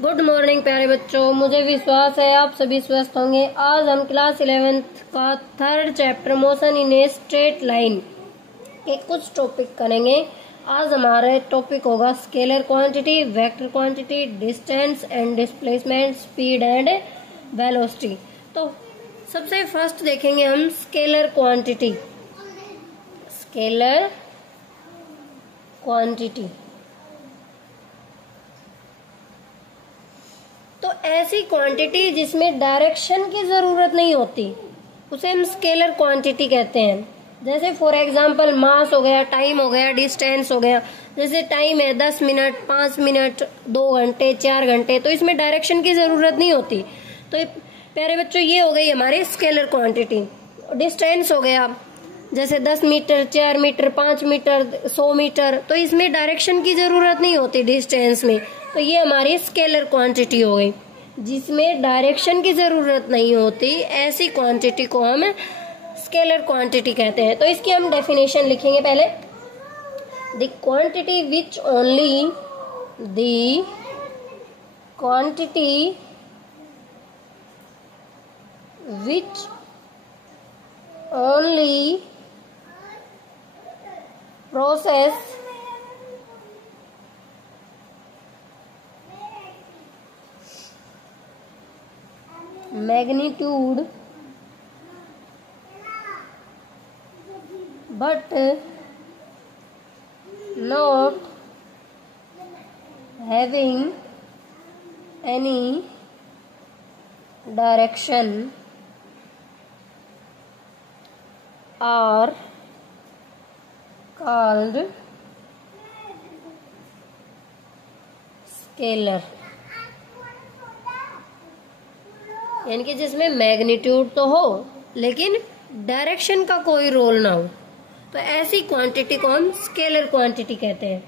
Good morning प्यारे बच्चों, मुझे विश्वास है आप सभी स्वस्थ होंगे। आज हम क्लास 11th का third chapter motion in a straight line के कुछ टॉपिक करेंगे। आज हमारे टॉपिक होगा scalar quantity, vector quantity, distance and displacement, speed and velocity. तो सबसे फर्स्ट देखेंगे हम स्केलर क्वांटिटी। स्केलर क्वांटिटी तो ऐसी क्वांटिटी जिसमें डायरेक्शन की जरूरत नहीं होती उसे हम स्केलर क्वांटिटी कहते हैं। जैसे फॉर एग्जांपल मास हो गया, टाइम हो गया, डिस्टेंस हो गया। जैसे टाइम है 10 मिनट, 5 मिनट, 2 घंटे, 4 घंटे, तो इसमें डायरेक्शन की जरूरत नहीं होती। तो प्यारे बच्चों ये हो गई हमारी स्केलर क्वांटिटी। डिस्टेंस हो गया जैसे 10 मीटर, 4 मीटर, 5 मीटर, 100 मीटर, तो इसमें डायरेक्शन की जरूरत नहीं होती डिस्टेंस में। तो ये हमारी स्केलर क्वांटिटी हो गई जिसमें डायरेक्शन की जरूरत नहीं होती। ऐसी क्वांटिटी को हम स्केलर क्वांटिटी कहते हैं। तो इसकी हम डेफिनेशन लिखेंगे पहले। The quantity which only the quantity which only process magnitude but not having any direction are called scalar. यानी कि जिसमें मैग्नीट्यूड तो हो लेकिन डायरेक्शन का कोई रोल ना हो, तो ऐसी क्वांटिटी को हम स्केलर क्वांटिटी कहते हैं।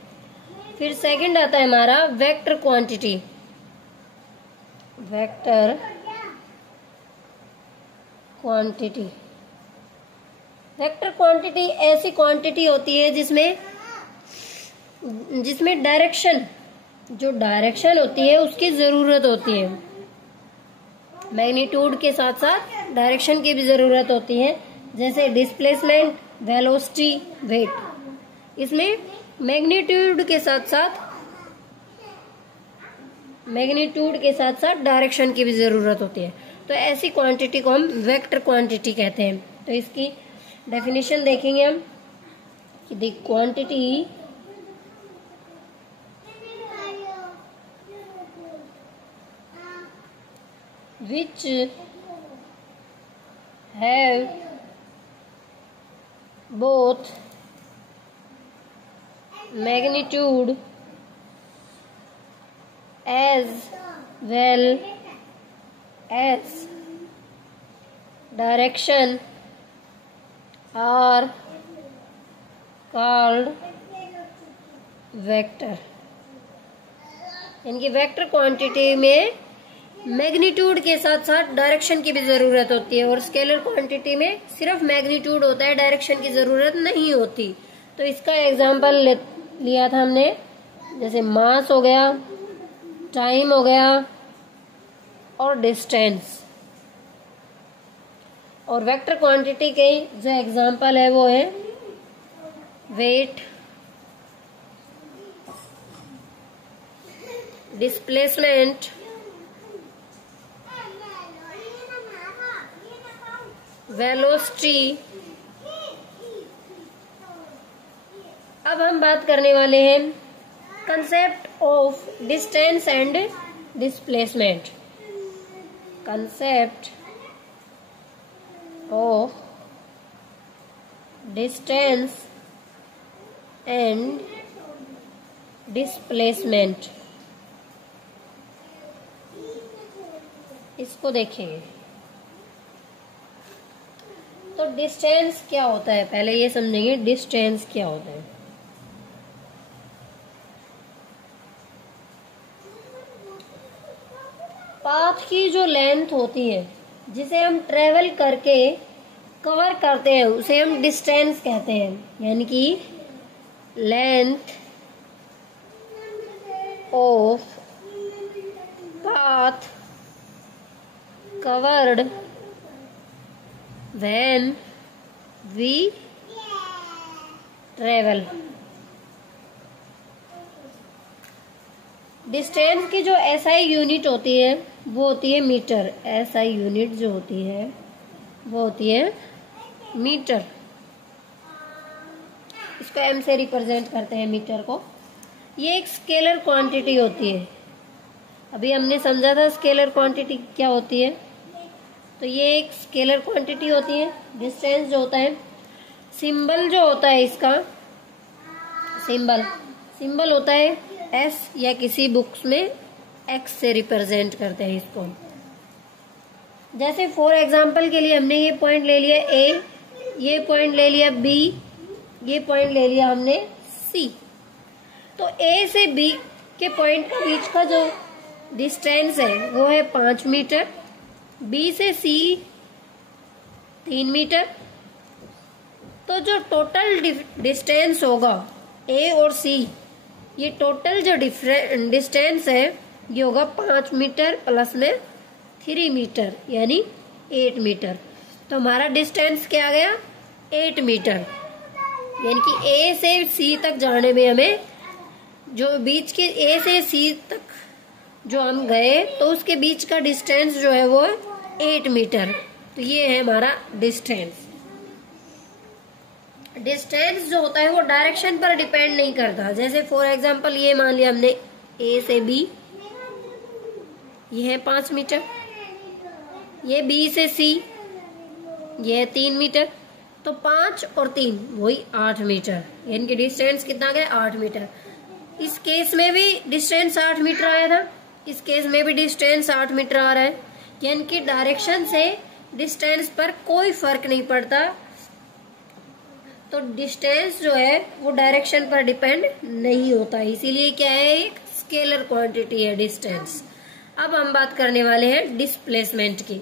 फिर सेकंड आता है हमारा vector quantity. Vector quantity vector quantity ऐसी क्वांटिटी होती है जिसमें डायरेक्शन होती है उसकी जरूरत होती है। मैग्नीट्यूड के साथ साथ डायरेक्शन की भी जरूरत होती है। जैसे डिस्प्लेसमेंट, वेलोसिटी, वेट। इसमें मैग्नीट्यूड के साथ साथ डायरेक्शन की भी जरूरत होती है। तो ऐसी क्वांटिटी को हम वेक्टर क्वांटिटी कहते हैं। तो इसकी डेफिनेशन देखेंगे हम कि the quantity which have both magnitude as well as direction are called vector. यानी कि वेक्टर क्वांटिटी में मैग्नीट्यूड के साथ साथ डायरेक्शन की भी जरूरत होती है और स्केलर क्वांटिटी में सिर्फ मैग्नीट्यूड होता है, डायरेक्शन की जरूरत नहीं होती। तो इसका एग्जांपल लिया था हमने, जैसे मास हो गया, टाइम हो गया और डिस्टेंस। और वेक्टर क्वांटिटी के जो एग्जांपल है वो है वेट, डिस्प्लेसमेंट, वेलोसिटी। अब हम बात करने वाले हैं concept of distance and displacement. Concept of distance and displacement, इसको देखेंगे। तो डिस्टेंस क्या होता है, पहले ये समझेंगे डिस्टेंस क्या होता है। पाथ की जो लेंथ होती है जिसे हम ट्रेवल करके कवर करते हैं उसे हम डिस्टेंस कहते हैं, यानी कि length of covered when we travel। Distance की जो एसआई यूनिट होती है वो होती है मीटर। एसआई यूनिट जो होती है वो होती है मीटर। इसको एम से रिप्रेजेंट करते हैं मीटर को। ये एक स्केलर क्वांटिटी होती है। अभी हमने समझा था स्केलर क्वांटिटी क्या होती है। तो ये एक स्केलर क्वांटिटी होती है। डिस्टेंस जो होता है, सिंबल जो होता है इसका, सिंबल होता है एस, या किसी बुक्स में एक्स से रिप्रेजेंट करते हैं इसको। जैसे फॉर एग्जांपल के लिए हमने ये पॉइंट ले लिया ए, ये पॉइंट ले लिया बी, ये पॉइंट ले लिया हमने सी। तो ए से बी के पॉइंट के बीच का जो डिस्टेंस है वो है 5 मीटर, बी से सी 3 मीटर। तो जो टोटल डिस्टेंस होगा ए और सी, ये टोटल जो डिस्टेंस है ये होगा 5 मीटर प्लस में 3 मीटर यानी 8 मीटर। तो हमारा डिस्टेंस क्या आ गया 8 मीटर। यानी कि ए से सी तक जाने में हमें जो बीच के ए से सी तक जो हम गए तो उसके बीच का डिस्टेंस जो है वो 8 मीटर। तो ये है हमारा डिस्टेंस। डिस्टेंस जो होता है वो डायरेक्शन पर डिपेंड नहीं करता। जैसे फॉर एग्जांपल ये मान लिया हमने ए से बी, ये है 5 मीटर, ये बी से सी, ये है 3 मीटर। तो 5 और 3 वही 8 मीटर। यानी कि डिस्टेंस कितना गया 8 मीटर। इस केस में भी डिस्टेंस 8 मीटर आया था, इस केस में भी डिस्टेंस 8 मीटर आ रहा है। यानी कि डायरेक्शन से डिस्टेंस पर कोई फर्क नहीं पड़ता। तो डिस्टेंस जो है वो डायरेक्शन पर डिपेंड नहीं होता, इसीलिए क्या है एक स्केलर क्वांटिटी है डिस्टेंस। अब हम बात करने वाले हैं डिस्प्लेसमेंट की।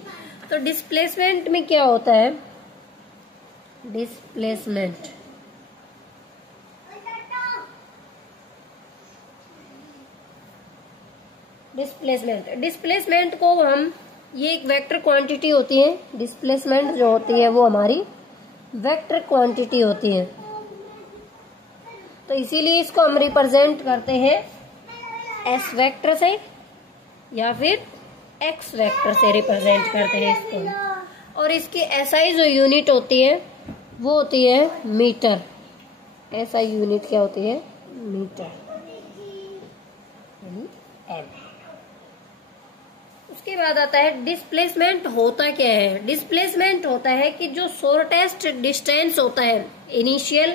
तो डिस्प्लेसमेंट में क्या होता है, डिस्प्लेसमेंट डिस्प्लेसमेंट को हम, ये एक वेक्टर क्वांटिटी होती है। डिस्प्लेसमेंट जो होती है वो हमारी वेक्टर क्वांटिटी होती है। तो इसीलिए इसको हम रिप्रेजेंट करते हैं एस वेक्टर से या फिर एक्स वेक्टर से रिप्रेजेंट करते हैं इसको। और इसकी एसआई जो यूनिट होती है वो होती है मीटर। एसआई यूनिट क्या होती है मीटर यानी एम। उसके बाद आता है डिस्प्लेसमेंट होता क्या है। डिस्प्लेसमेंट होता है कि जो शॉर्टेस्ट डिस्टेंस होता है इनिशियल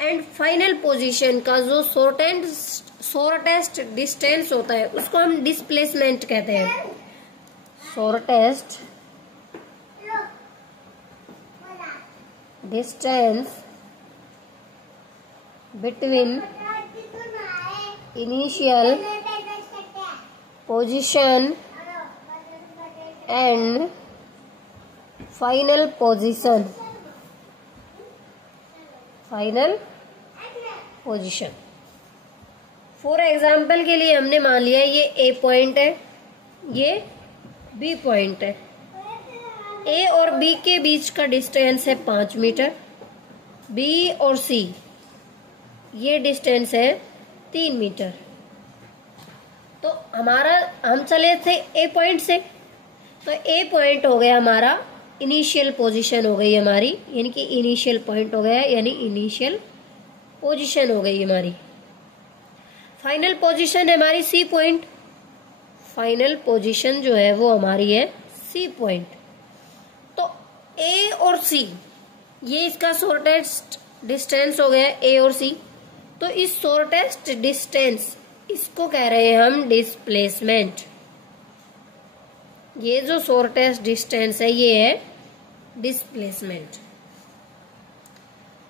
एंड फाइनल पोजीशन का, जो शॉर्टेस्ट डिस्टेंस होता है उसको हम डिस्प्लेसमेंट कहते हैं। Shortest distance between initial position and final position. For example के लिए हमने मान लिया ये ए पॉइंट है, ये बी पॉइंट है। ए और बी के बीच का डिस्टेंस है 5 मीटर। बी और सी ये डिस्टेंस है 3 मीटर। तो हम चले थे ए पॉइंट से, तो ए पॉइंट हो गया हमारा इनिशियल पोजीशन हो गई हमारी, यानी कि इनिशियल पॉइंट हो गया यानी इनिशियल पोजीशन हो गई हमारी। फाइनल पोजीशन है हमारी सी पॉइंट। फाइनल पोजीशन जो है वो हमारी है सी पॉइंट। तो ए और सी ये इसका शॉर्टेस्ट डिस्टेंस हो गया ए और सी। तो इस शॉर्टेस्ट डिस्टेंस इसको कह रहे हैं हम डिस्प्लेसमेंट। ये जो शॉर्टेस्ट डिस्टेंस है ये है डिस्प्लेसमेंट।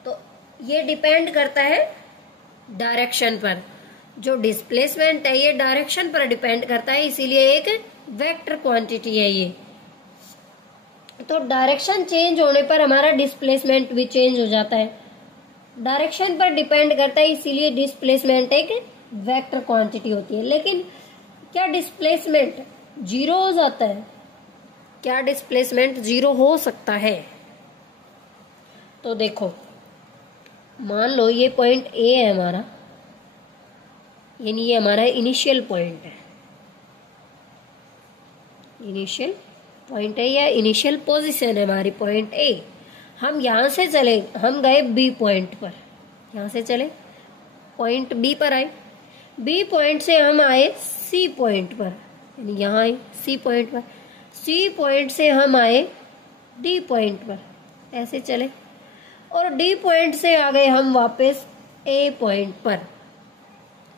तो ये डिपेंड करता है डायरेक्शन पर। जो डिस्प्लेसमेंट है ये डायरेक्शन पर डिपेंड करता है, इसीलिए एक वेक्टर क्वांटिटी है ये। तो डायरेक्शन चेंज होने पर हमारा डिस्प्लेसमेंट भी चेंज हो जाता है। डायरेक्शन पर डिपेंड करता है, इसीलिए डिस्प्लेसमेंट एक वेक्टर क्वांटिटी होती है। लेकिन क्या डिस्प्लेसमेंट जीरो हो जाता है? क्या डिस्प्लेसमेंट 0 हो सकता है? तो देखो, मान लो ये पॉइंट ए है हमारा, यानी ये हमारा इनिशियल पॉइंट है, इनिशियल पॉइंट है या इनिशियल पोजीशन है हमारी पॉइंट ए। हम यहां से चले, हम गए बी पॉइंट पर, यहां से चले पॉइंट बी पर आए, बी पॉइंट से हम आए सी पॉइंट पर, यानी यहाँ आए सी पॉइंट पर, सी पॉइंट से हम आए डी पॉइंट पर, ऐसे चले, और डी पॉइंट से आ गए हम वापस ए पॉइंट पर,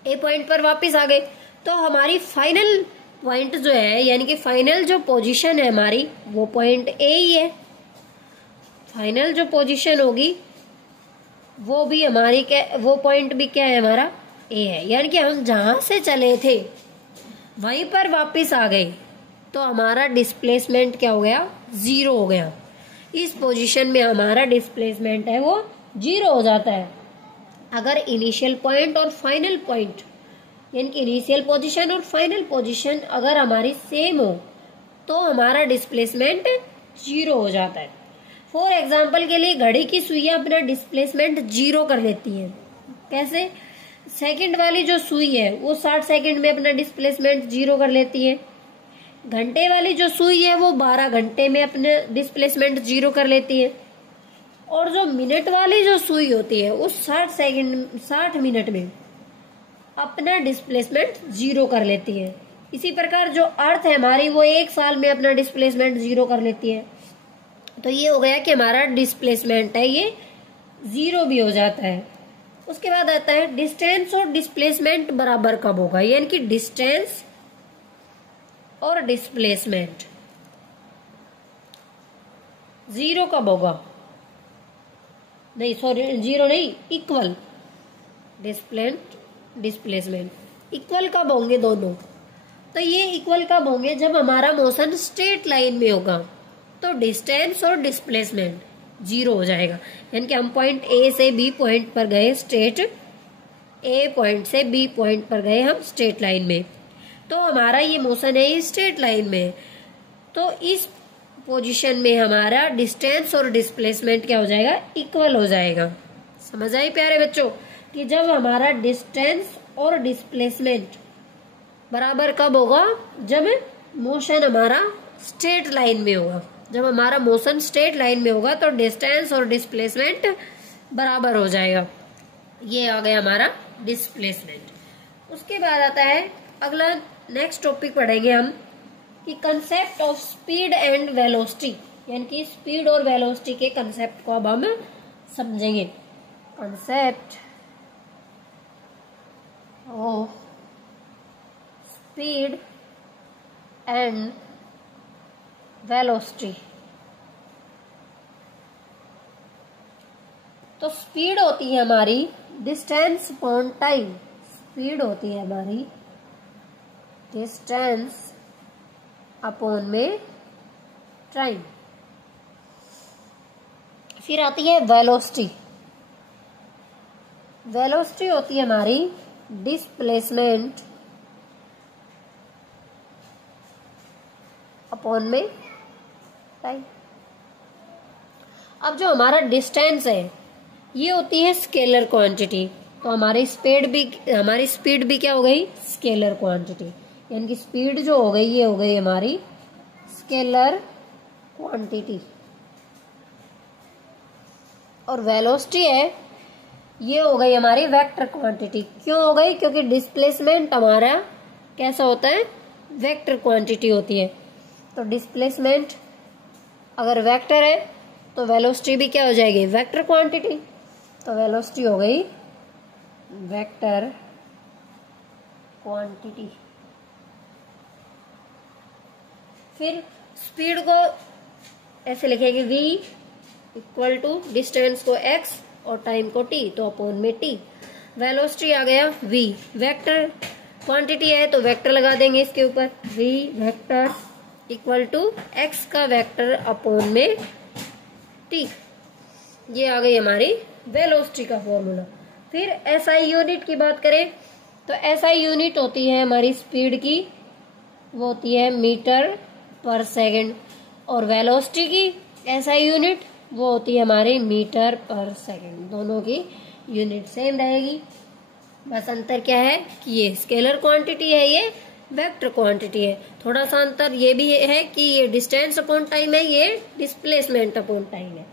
ए पॉइंट पर वापस आ गए। तो हमारी फाइनल पॉइंट जो है, यानी कि फाइनल जो पोजीशन है हमारी, वो पॉइंट ए ही है। फाइनल जो पोजीशन होगी वो भी हमारी क्या, वो पॉइंट भी क्या है हमारा, ए है। यानी कि हम जहां से चले थे वहीं पर वापस आ गए, तो हमारा डिस्प्लेसमेंट क्या हो गया, 0 हो गया। इस पोजीशन में हमारा डिस्प्लेसमेंट है वो 0 हो जाता है। अगर इनिशियल पॉइंट और फाइनल पॉइंट, यानी कि इनिशियल पोजीशन और फाइनल पोजीशन अगर हमारी सेम हो तो हमारा डिस्प्लेसमेंट 0 हो जाता है। फॉर एग्जाम्पल के लिए घड़ी की सुइयां अपना डिस्प्लेसमेंट 0 कर लेती हैं। कैसे? सेकंड वाली जो सुई है वो 60 सेकंड में अपना डिस्प्लेसमेंट 0 कर लेती है। घंटे वाली जो सुई है वो 12 घंटे में अपने डिस्प्लेसमेंट 0 कर लेती है। और जो मिनट वाली जो सुई होती है वो 60 मिनट में अपना डिस्प्लेसमेंट 0 कर लेती है। इसी प्रकार जो अर्थ है हमारी वो 1 साल में अपना डिस्प्लेसमेंट 0 कर लेती है। तो ये हो गया कि हमारा डिस्प्लेसमेंट है ये 0 भी हो जाता है। उसके बाद आता है डिस्टेंस और डिस्प्लेसमेंट बराबर कब होगा, यानी कि डिस्टेंस और डिस्प्लेसमेंट 0 कब होगा, नहीं सॉरी 0 नहीं, इक्वल डिस्प्लेसमेंट इक्वल कब होंगे दोनों? तो ये इक्वल कब होंगे, जब हमारा मोशन स्ट्रेट लाइन में होगा, तो डिस्टेंस और डिस्प्लेसमेंट 0 हो जाएगा। यानी कि हम पॉइंट ए से बी पॉइंट पर गए स्ट्रेट, ए पॉइंट से बी पॉइंट पर गए हम स्ट्रेट लाइन में, तो हमारा ये मोशन है स्ट्रेट लाइन में। तो इस पोजीशन में हमारा डिस्टेंस और डिस्प्लेसमेंट क्या हो जाएगा, इक्वल हो जाएगा। समझ आई प्यारे बच्चों, कि जब हमारा डिस्टेंस और डिस्प्लेसमेंट बराबर कब होगा, जब मोशन हमारा स्ट्रेट लाइन में होगा। जब हमारा मोशन स्ट्रेट लाइन में होगा तो डिस्टेंस और डिस्प्लेसमेंट बराबर हो जाएगा। ये आ गया हमारा डिस्प्लेसमेंट। उसके बाद आता है अगला, नेक्स्ट टॉपिक पढ़ेंगे हम कि concept of speed and velocity, यानी कि स्पीड और वेलोसिटी के कंसेप्ट को अब हम समझेंगे। Concept of speed and velocity. तो स्पीड होती है हमारी डिस्टेंस अपॉन टाइम, स्पीड होती है हमारी डिस्टेंस अपॉन में टाइम। फिर आती है वेलोसिटी, वेलोसिटी होती है हमारी डिस्प्लेसमेंट अपॉन में टाइम। अब जो हमारा डिस्टेंस है ये होती है स्केलर क्वांटिटी, तो हमारी स्पीड भी क्या हो गई, स्केलर क्वांटिटी। यानी कि स्पीड जो हो गई ये हो गई हमारी स्केलर क्वांटिटी, और वेलोसिटी है ये हो गई हमारी वेक्टर क्वांटिटी। क्यों हो गई, क्योंकि डिस्प्लेसमेंट हमारा कैसा होता है, वेक्टर क्वांटिटी होती है। तो डिस्प्लेसमेंट अगर वेक्टर है तो वेलोसिटी भी क्या हो जाएगी, वेक्टर क्वांटिटी। तो वेलोसिटी हो गई वेक्टर क्वांटिटी। फिर स्पीड को ऐसे लिखेंगे v इक्वल टू डिस्टेंस को x और टाइम को t, तो अपॉन में t। वेलोसिटी आ गया v, वेक्टर क्वांटिटी है तो वेक्टर लगा देंगे इसके ऊपर, v vector equal to x का वेक्टर अपॉन में t। ये आ गई हमारी वेलोसिटी का फॉर्मूला। फिर SI यूनिट की बात करें तो SI यूनिट होती है हमारी स्पीड की, वो होती है मीटर पर सेकंड। और वेलोसिटी की SI यूनिट वो होती है हमारी मीटर पर सेकंड। दोनों की यूनिट सेम रहेगी, बस अंतर क्या है कि ये स्केलर क्वांटिटी है, ये वेक्टर क्वांटिटी है। थोड़ा सा अंतर ये भी है कि ये डिस्टेंस अपॉन टाइम है, ये डिस्प्लेसमेंट अपॉन टाइम है।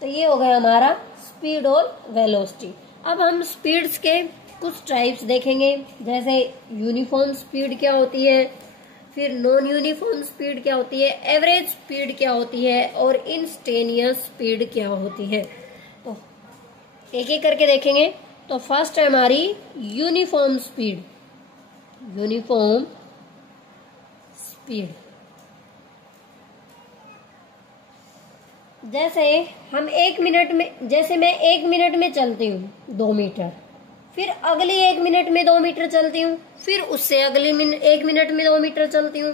तो ये हो गया हमारा स्पीड और वेलोसिटी। अब हम स्पीड्स के कुछ टाइप्स देखेंगे, जैसे यूनिफॉर्म स्पीड क्या होती है, फिर नॉन यूनिफॉर्म स्पीड क्या होती है, एवरेज स्पीड क्या होती है और इंस्टेनियस स्पीड क्या होती है। तो एक एक करके देखेंगे। तो फर्स्ट है हमारी यूनिफॉर्म स्पीड। यूनिफॉर्म स्पीड जैसे हम 1 मिनट में, जैसे मैं 1 मिनट में चलती हूँ 2 मीटर, फिर अगली 1 मिनट में 2 मीटर चलती हूँ, फिर उससे अगली 1 मिनट में 2 मीटर चलती हूँ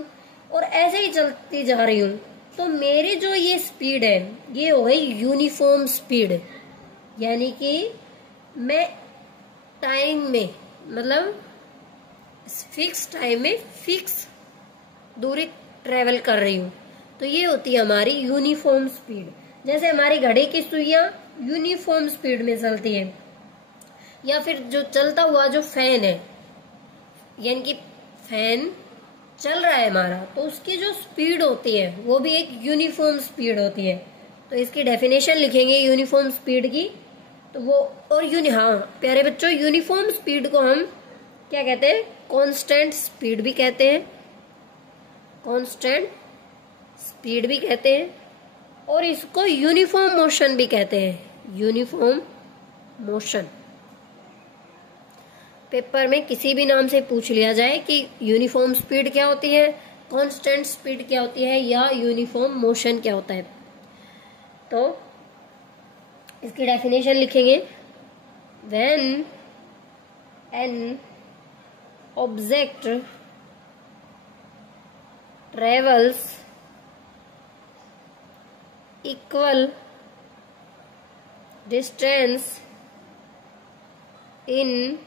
और ऐसे ही चलती जा रही हूँ। तो मेरी जो ये स्पीड है ये हो गई यूनिफॉर्म स्पीड, यानी कि मैं टाइम में, मतलब फिक्स टाइम में फिक्स दूरी ट्रेवल कर रही हूँ। तो ये होती है हमारी यूनिफॉर्म स्पीड। जैसे हमारी घड़ी की सुइयां यूनिफॉर्म स्पीड में चलती है, या फिर जो चलता हुआ जो फैन है, यानी कि फैन चल रहा है हमारा, तो उसकी जो स्पीड होती है वो भी एक यूनिफॉर्म स्पीड होती है। तो इसकी डेफिनेशन लिखेंगे यूनिफॉर्म स्पीड की। तो वो और हाँ प्यारे बच्चों, यूनिफॉर्म स्पीड को हम क्या कहते हैं, कांस्टेंट स्पीड भी कहते हैं, कांस्टेंट स्पीड भी कहते हैं, और इसको यूनिफॉर्म मोशन भी कहते हैं, यूनिफॉर्म मोशन। पेपर में किसी भी नाम से पूछ लिया जाए कि यूनिफॉर्म स्पीड क्या होती है, कांस्टेंट स्पीड क्या होती है, या यूनिफॉर्म मोशन क्या होता है, तो इसकी डेफिनेशन लिखेंगे। When an object travels equal distance in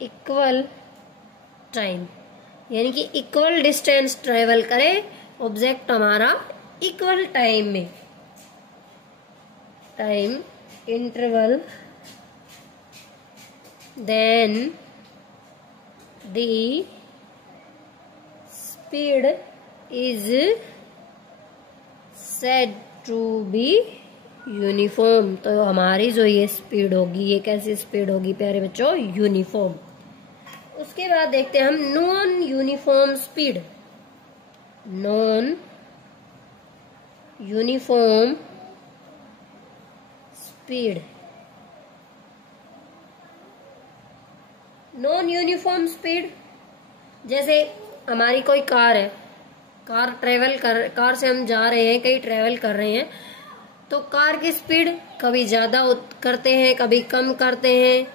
equal time, यानी कि इक्वल डिस्टेंस ट्रेवल करे ऑब्जेक्ट हमारा इक्वल टाइम में, time interval, then the speed is said to be uniform. तो हमारी जो ये स्पीड होगी, ये कैसी स्पीड होगी प्यारे बच्चों, यूनिफॉर्म। उसके बाद देखते हैं हम non uniform speed. Non uniform speed, non uniform speed जैसे हमारी कोई कार है, कार से हम जा रहे हैं, कहीं ट्रेवल कर रहे हैं, तो कार की स्पीड कभी ज्यादा करते हैं, कभी कम करते हैं।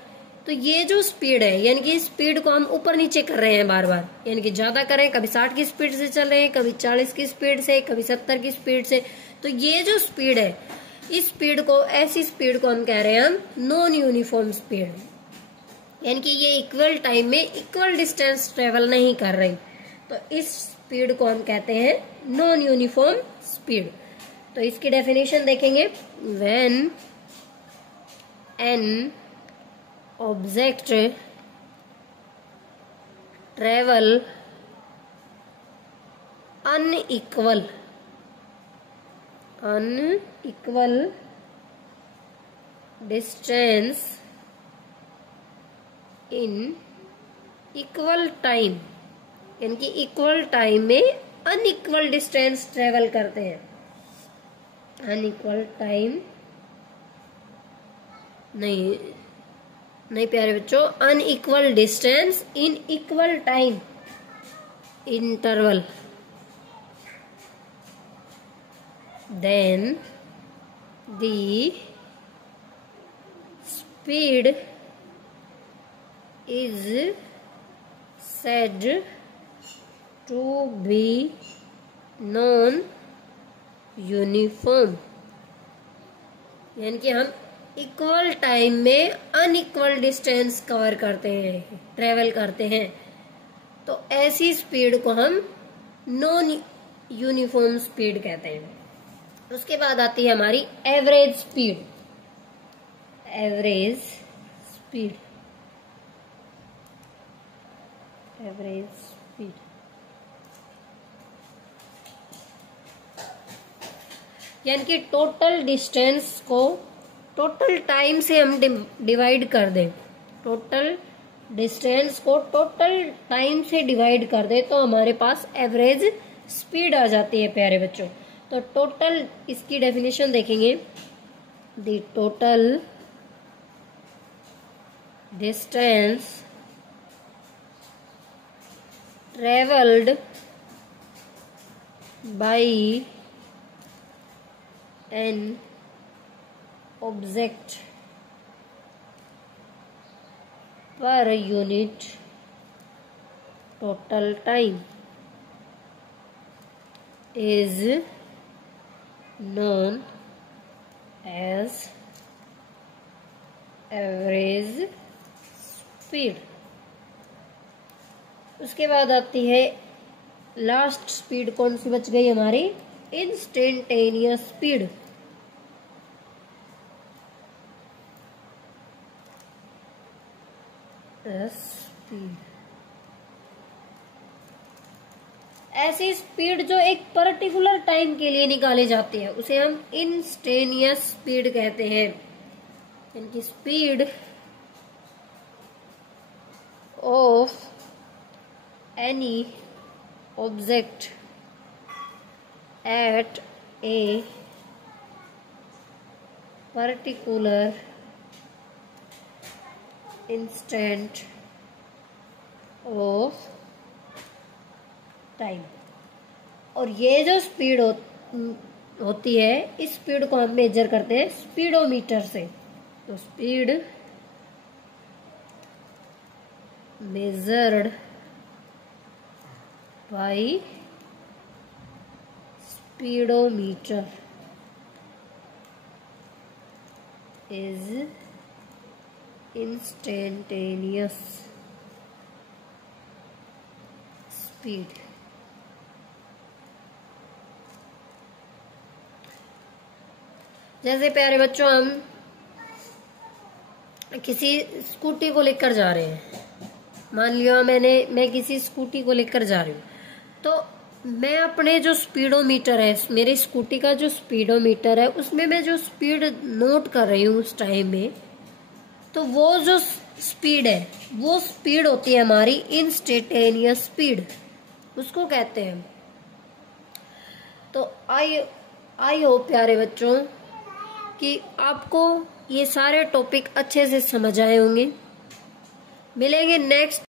तो ये जो स्पीड है, यानी कि स्पीड को हम ऊपर नीचे कर रहे हैं बार बार, यानी कि ज्यादा करें, कभी 60 की स्पीड से चल रहे हैं, कभी 40 की स्पीड से, कभी 70 की स्पीड से। तो ये जो स्पीड है, इस स्पीड को, ऐसी स्पीड को हम कह रहे हैं हम नॉन यूनिफॉर्म स्पीड, यानी कि ये इक्वल टाइम में इक्वल डिस्टेंस ट्रेवल नहीं कर रही। तो इस स्पीड को हम कहते हैं नॉन यूनिफॉर्म स्पीड। तो इसकी डेफिनेशन देखेंगे। When an object travel unequal distance in equal time, यानी कि इक्वल टाइम में अनइक्वल डिस्टेंस ट्रेवल करते हैं। अनइक्वल टाइम नहीं प्यारे बच्चों, unequal distance in equal time interval, then the speed is said to be non uniform, यानी कि हम इक्वल टाइम में अनइक्वल डिस्टेंस कवर करते हैं, ट्रेवल करते हैं। तो ऐसी स्पीड को हम नॉन यूनिफॉर्म स्पीड कहते हैं। उसके बाद आती है हमारी average speed. Average speed, average speed यानी कि टोटल डिस्टेंस को टोटल टाइम से हम डिवाइड कर दें, टोटल डिस्टेंस को टोटल टाइम से डिवाइड कर दें तो हमारे पास एवरेज स्पीड आ जाती है प्यारे बच्चों। तो टोटल, इसकी डेफिनेशन देखेंगे, the total distance travelled by an object per unit total time is known as average speed। उसके बाद आती है लास्ट स्पीड, कौन सी बच गई हमारी? Instantaneous speed. स्पीड ऐसी स्पीड जो एक पर्टिकुलर टाइम के लिए निकाली जाती है उसे हम इंस्टेनियस स्पीड कहते हैं। इनकी speed of any object at a particular instant of time. और ये जो स्पीड होती है, इस स्पीड को हम मेजर करते हैं स्पीडोमीटर से। तो speed measured by speedometer is instantaneous speed. जैसे प्यारे बच्चों, हम किसी स्कूटी को लेकर जा रहे हैं, मान लिया मैं किसी स्कूटी को लेकर जा रही हूँ, तो मैं अपने जो स्पीडोमीटर है, मेरी स्कूटी का जो स्पीडोमीटर है, उसमें मैं जो स्पीड नोट कर रही हूँ उस टाइम में, तो वो जो स्पीड है वो स्पीड होती है हमारी इंस्टेंटेनियस स्पीड, उसको कहते हैं। तो आई होप प्यारे बच्चों कि आपको ये सारे टॉपिक अच्छे से समझ आए होंगे। मिलेंगे नेक्स्ट